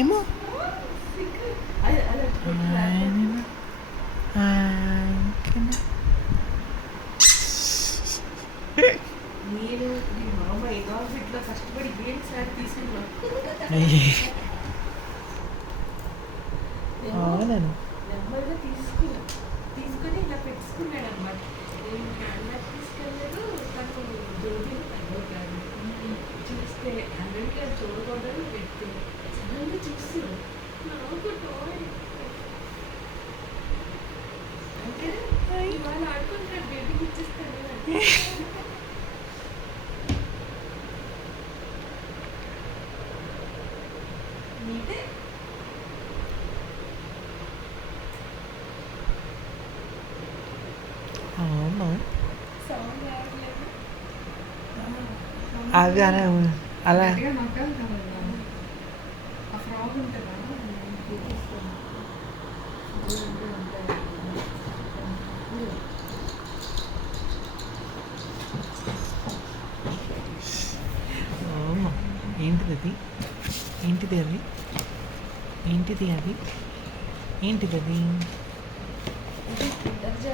ఏమో నేను మీ మామ ఏదో ఇట్లా కష్టపడి గేమ్స్ యాడ్ తీసుకున్నాను. అవునండి. నెమ్మదిగా తీసుకొని ఇలా పెట్టుకున్నాడు అనమాట. నేను హ్యాండ్ బ్యాగ్ తీసుకెళ్ళాడు, తను జోబీలో తగ్గవుతాడు. చూస్తే హ్యాండ్ బ్యాగ్ చూడకూడదు పెట్టు సడన్గా చూస్తున్నాడు. నాకు టాయ్ అంటే వాళ్ళు ఆడుకుంటారు, బేబీకి ఇచ్చేస్తాడు. నీదే అవును సౌండ్ రావట్లేదు. అది అలా అలా నొక్కాలి కదా ఆ ఫ్రాగ్ ఉంటుందా అవును. ఏంటిది అది? ఏంటిది అది? ఏంటిది అది? ఏంటిది అది?